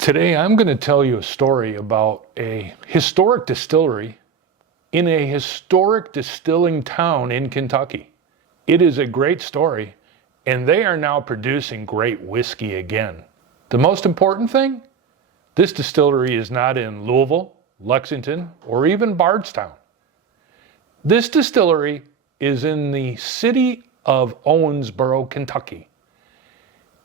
Today I'm going to tell you a story about a historic distillery in a historic distilling town in Kentucky. It is a great story, and they are now producing great whiskey again. The most important thing? This distillery is not in Louisville, Lexington, or even Bardstown. This distillery is in the city of Owensboro, Kentucky.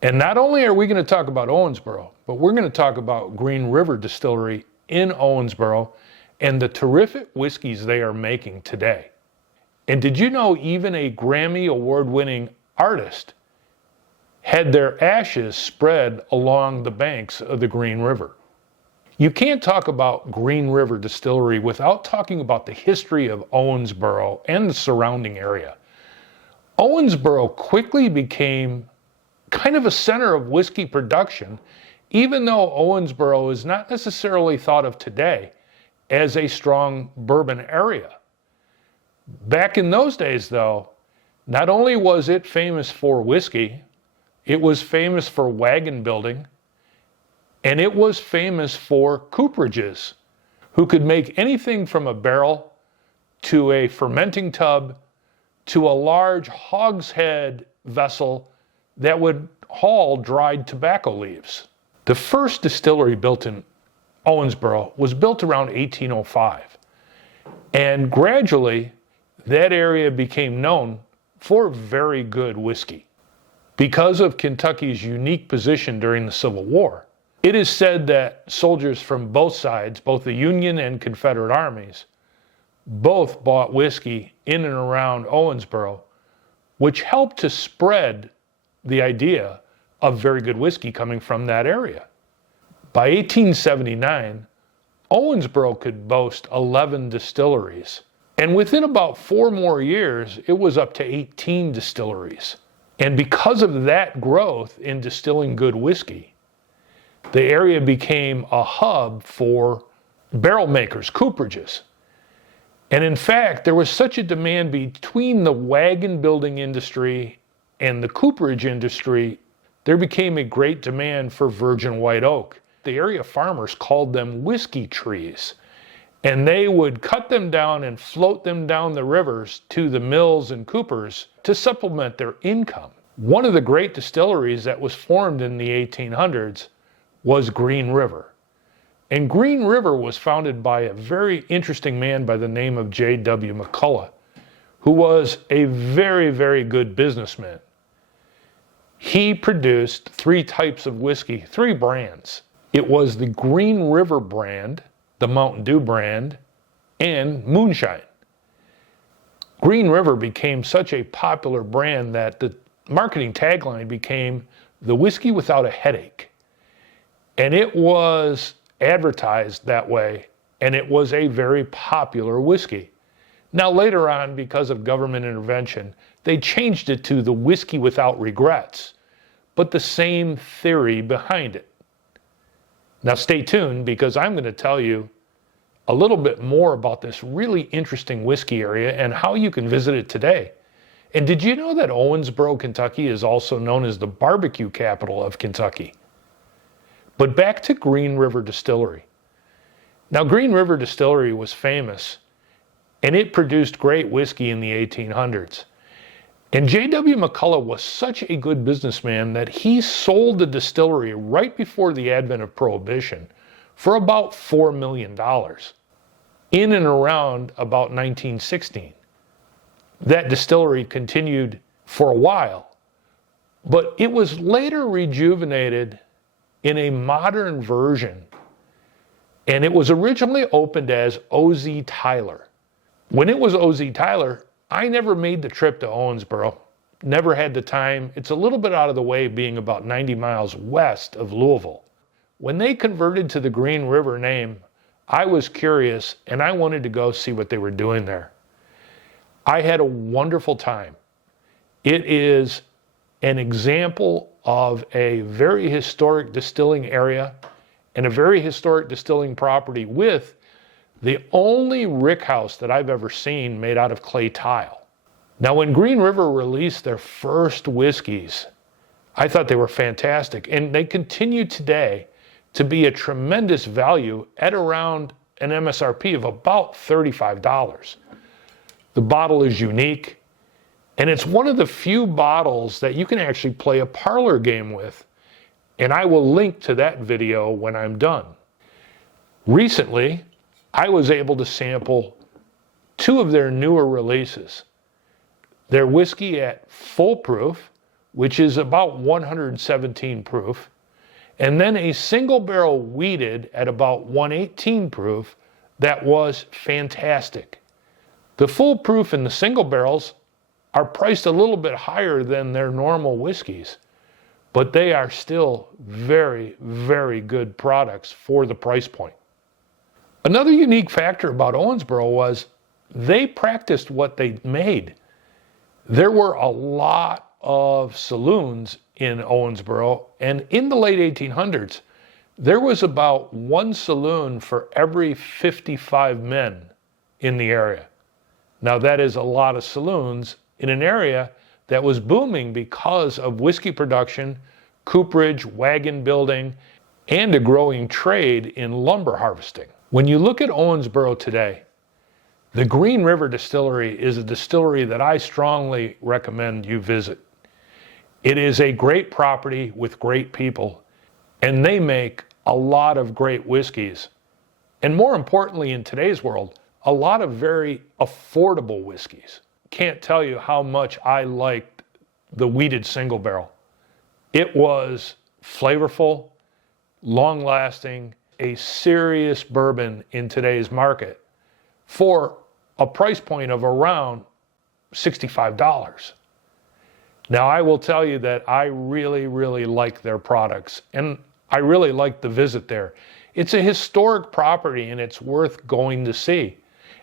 And not only are we going to talk about Owensboro, but we're going to talk about Green River Distillery in Owensboro and the terrific whiskeys they are making today. And did you know even a Grammy Award Winning Artist had their ashes spread along the banks of the Green River? You can't talk about Green River Distillery without talking about the history of Owensboro and the surrounding area. Owensboro quickly became kind of a center of whiskey production, even though Owensboro is not necessarily thought of today as a strong bourbon area. Back in those days, though, not only was it famous for whiskey, it was famous for wagon building, and it was famous for cooperages, who could make anything from a barrel to a fermenting tub to a large hogshead vessel that would haul dried tobacco leaves. The first distillery built in Owensboro was built around 1805. And gradually, that area became known for very good whiskey. Because of Kentucky's unique position during the Civil War, it is said that soldiers from both sides, both the Union and Confederate armies, both bought whiskey in and around Owensboro, which helped to spread the idea of very good whiskey coming from that area. By 1879, Owensboro could boast 11 distilleries. And within about 4 more years, it was up to 18 distilleries. And because of that growth in distilling good whiskey, the area became a hub for barrel makers, cooperages. And in fact, there was such a demand between the wagon building industry and the cooperage industry, there became a great demand for virgin white oak. The area farmers called them whiskey trees, and they would cut them down and float them down the rivers to the mills and coopers to supplement their income. One of the great distilleries that was formed in the 1800s was Green River. And Green River was founded by a very interesting man by the name of J.W. McCullough, who was a very, very good businessman. He produced 3 types of whiskey, 3 brands. It was the Green River brand, the Mountain Dew brand, and Moonshine. Green River became such a popular brand that the marketing tagline became the whiskey without a headache. And it was advertised that way, and it was a very popular whiskey. Now later on, because of government intervention, they changed it to the whiskey without regrets, but the same theory behind it. Now stay tuned, because I'm going to tell you a little bit more about this really interesting whiskey area and how you can visit it today. And did you know that Owensboro, Kentucky is also known as the barbecue capital of Kentucky? But back to Green River Distillery. Now Green River Distillery was famous, and it produced great whiskey in the 1800s. And J.W. McCullough was such a good businessman that he sold the distillery right before the advent of Prohibition for about $4 million in and around about 1916. That distillery continued for a while, but it was later rejuvenated in a modern version, and it was originally opened as O.Z. Tyler. When it was O.Z. Tyler, I never made the trip to Owensboro, never had the time. It's a little bit out of the way, being about 90 miles west of Louisville. When they converted to the Green River name, I was curious and I wanted to go see what they were doing there. I had a wonderful time. It is an example of a very historic distilling area and a very historic distilling property with the only rick house that I've ever seen made out of clay tile. Now, when Green River released their first whiskeys, I thought they were fantastic, and they continue today to be a tremendous value at around an MSRP of about $35. The bottle is unique, and it's one of the few bottles that you can actually play a parlor game with, and I will link to that video when I'm done. Recently, I was able to sample two of their newer releases. Their whiskey at full proof, which is about 117 proof, and then a single barrel wheated at about 118 proof that was fantastic. The full proof and the single barrels are priced a little bit higher than their normal whiskeys, but they are still very, very good products for the price point. Another unique factor about Owensboro was they practiced what they made. There were a lot of saloons in Owensboro, and in the late 1800s, there was about one saloon for every 55 men in the area. Now that is a lot of saloons in an area that was booming because of whiskey production, cooperage, wagon building, and a growing trade in lumber harvesting. When you look at Owensboro today, the Green River Distillery is a distillery that I strongly recommend you visit. It is a great property with great people, and they make a lot of great whiskeys. And more importantly, in today's world, a lot of very affordable whiskeys. Can't tell you how much I liked the wheated single barrel. It was flavorful, long-lasting, a serious bourbon in today's market for a price point of around $65. Now, I will tell you that I really, really like their products, and I really like the visit there. It's a historic property, and it's worth going to see.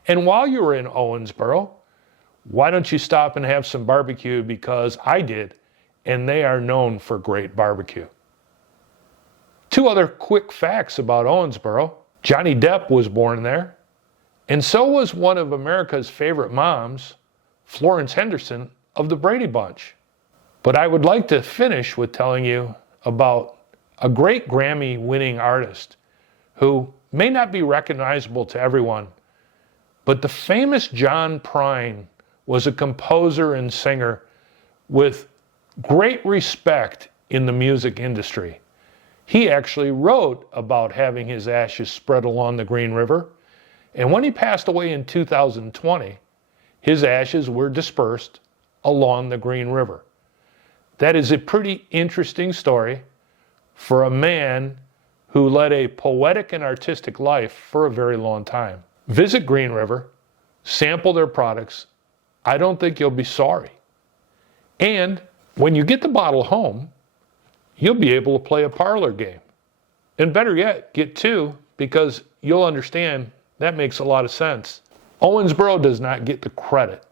And while you're in Owensboro, why don't you stop and have some barbecue, because I did, and they are known for great barbecue. Two other quick facts about Owensboro. Johnny Depp was born there, and so was one of America's favorite moms, Florence Henderson of the Brady Bunch. But I would like to finish with telling you about a great Grammy winning artist who may not be recognizable to everyone, but the famous John Prine was a composer and singer with great respect in the music industry. He actually wrote about having his ashes spread along the Green River, and when he passed away in 2020, his ashes were dispersed along the Green River. That is a pretty interesting story for a man who led a poetic and artistic life for a very long time. Visit Green River, sample their products. I don't think you'll be sorry. And when you get the bottle home, you'll be able to play a parlor game. And better yet, get two, because you'll understand that makes a lot of sense. Owensboro does not get the credit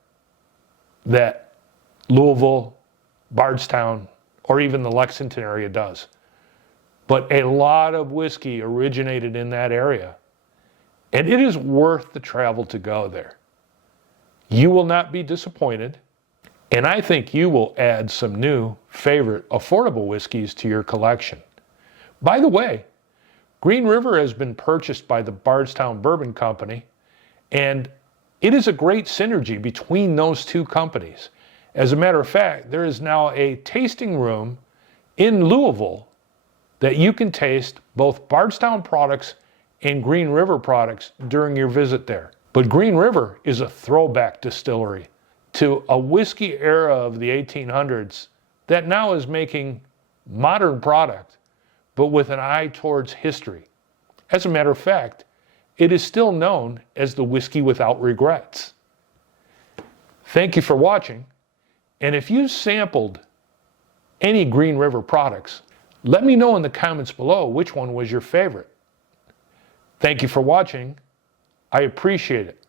that Louisville, Bardstown, or even the Lexington area does. But a lot of whiskey originated in that area, and it is worth the travel to go there. You will not be disappointed, and I think you will add some new favorite affordable whiskeys to your collection. By the way, Green River has been purchased by the Bardstown Bourbon Company, and it is a great synergy between those two companies. As a matter of fact, there is now a tasting room in Louisville that you can taste both Bardstown products and Green River products during your visit there. But Green River is a throwback distillery to a whiskey era of the 1800s that now is making modern product, but with an eye towards history. As a matter of fact, it is still known as the whiskey without regrets. Thank you for watching. And if you sampled any Green River products, let me know in the comments below which one was your favorite. Thank you for watching. I appreciate it.